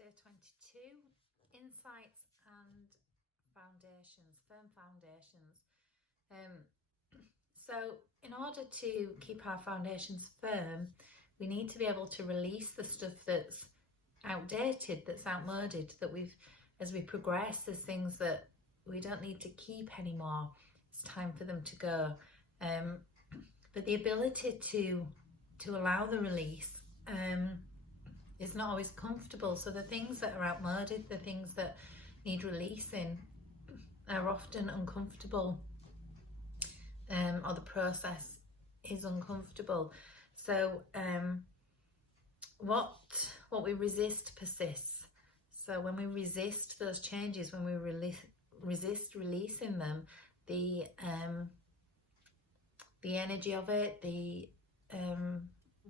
day 22, insights and foundations, firm foundations. So in order to keep our foundations firm, we need to be able to release the stuff that's outdated, that's outmoded, that as we progress, there's things that we don't need to keep anymore. It's time for them to go. But the ability to allow the release is not always comfortable. So the things that are outmoded, the things that need releasing, are often uncomfortable, or the process is uncomfortable. So what we resist persists. So when we resist those changes, when we resist releasing them, the energy of it, the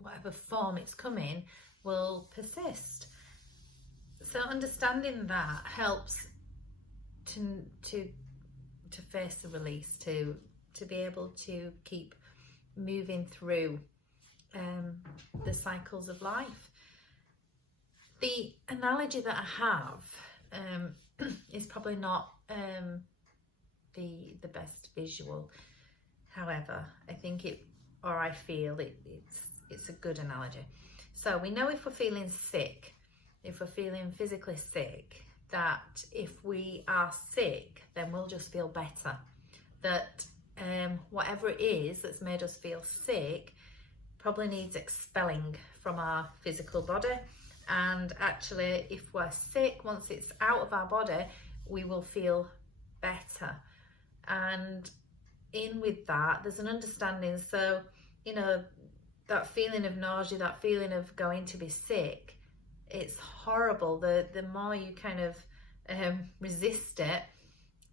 whatever form it's come in, will persist. So understanding that helps to face the release, to be able to keep moving through the cycles of life. The analogy that I have is probably not the best visual. However, I think I feel it's a good analogy. So we know if we're feeling sick, if we're feeling physically sick, that if we are sick, then we'll just feel better. That whatever it is that's made us feel sick probably needs expelling from our physical body. And actually, if we're sick, once it's out of our body, we will feel better. And in with that, there's an understanding. So, that feeling of nausea, that feeling of going to be sick, it's horrible. The more you kind of resist it,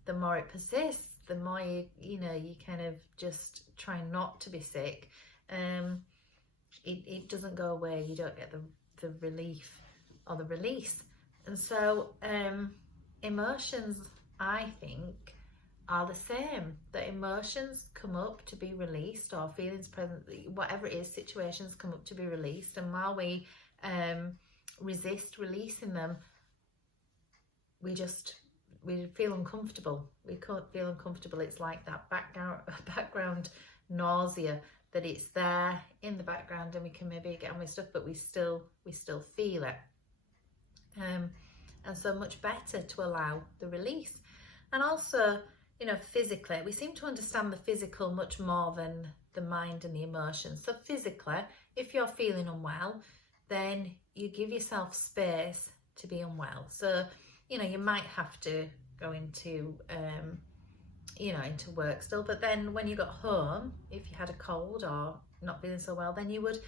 the more it persists. The more you kind of just try not to be sick. It doesn't go away. You don't get the relief or the release. And so emotions, I think, are the same. That emotions come up to be released, or feelings present, whatever it is, situations come up to be released, and while we resist releasing them, we feel uncomfortable. We can't feel uncomfortable. It's like that background nausea, that it's there in the background, and we can maybe get on with stuff, but we still feel it. And so much better to allow the release. And also, physically, we seem to understand the physical much more than the mind and the emotions. So physically, if you're feeling unwell, then you give yourself space to be unwell. So, you might have to go into work still, but then when you got home, if you had a cold or not feeling so well, then you'd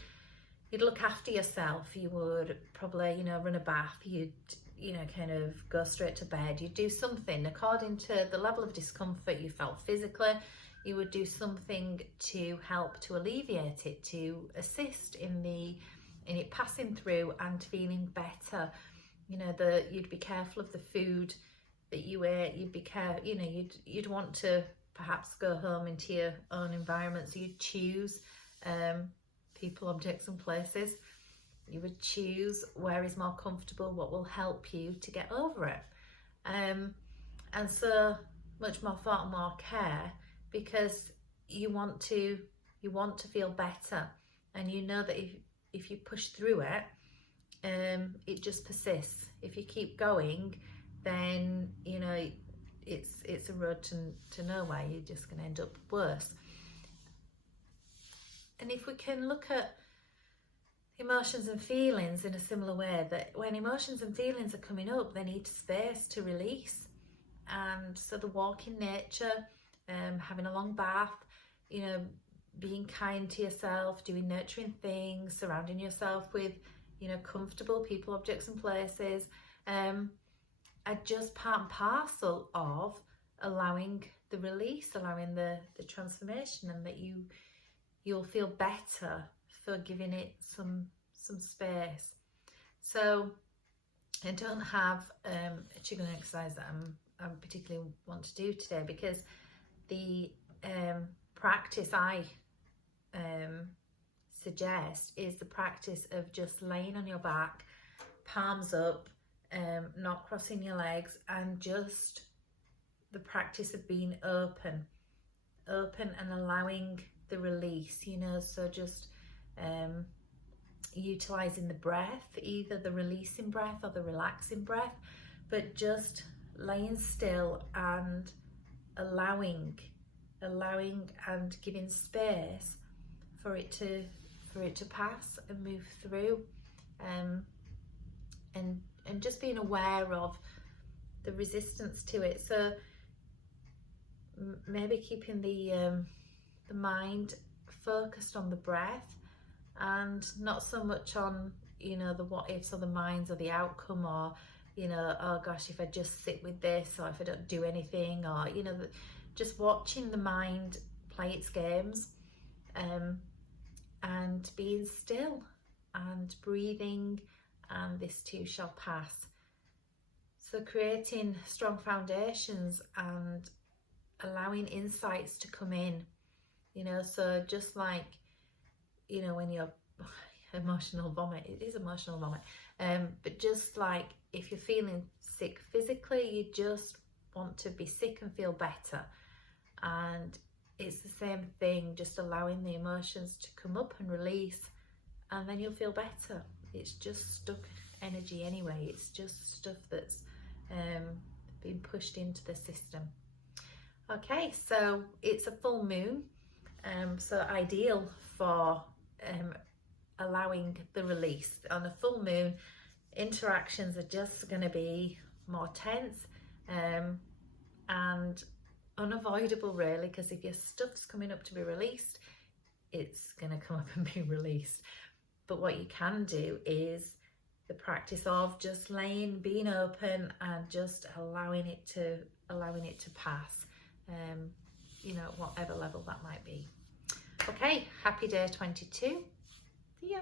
look after yourself. You would probably, run a bath. You'd kind of go straight to bed. You'd do something according to the level of discomfort you felt physically. You would do something to help to alleviate it, to assist in it passing through and feeling better. You'd be careful of the food that you ate. You'd be you'd want to perhaps go home into your own environment. So you'd choose people, objects and places. You would choose where is more comfortable, what will help you to get over it. And so much more thought and more care, because you want to feel better, and you know that if you push through it, it just persists. If you keep going, then it's a road to nowhere. You're just going to end up worse. And if we can look at emotions and feelings in a similar way, that when emotions and feelings are coming up, they need space to release. And so the walk in nature, having a long bath, being kind to yourself, doing nurturing things, surrounding yourself with comfortable people, objects and places, are just part and parcel of allowing the release, allowing the transformation, and that you'll feel better for giving it some space. So I don't have a Qigong exercise that I particularly want to do today, because the practice I suggest is the practice of just laying on your back, palms up, not crossing your legs, and just the practice of being open and allowing the release, you know, so just utilizing the breath, either the releasing breath or the relaxing breath, but just laying still and allowing and giving space for it to pass and move through, and just being aware of the resistance to it. So maybe keeping the mind focused on the breath and not so much on, you know, the what ifs or the minds or the outcome, or, you know, oh gosh, if I just sit with this, or if I don't do anything, or, you know, just watching the mind play its games, and being still and breathing, and this too shall pass. So creating strong foundations and allowing insights to come in, you know, so just like, you know, when you're emotional vomit, it is emotional vomit, but just like if you're feeling sick physically, you just want to be sick and feel better, and it's the same thing, just allowing the emotions to come up and release, and then you'll feel better. It's just stuck energy anyway, it's just stuff that's been pushed into the system. Okay, so it's a full moon, so ideal for allowing the release. On a full moon, interactions are just going to be more tense and unavoidable, really, because if your stuff's coming up to be released, it's going to come up and be released. But what you can do is the practice of just being open and just allowing it to pass, you know, whatever level that might be. Okay, happy day 22. See ya.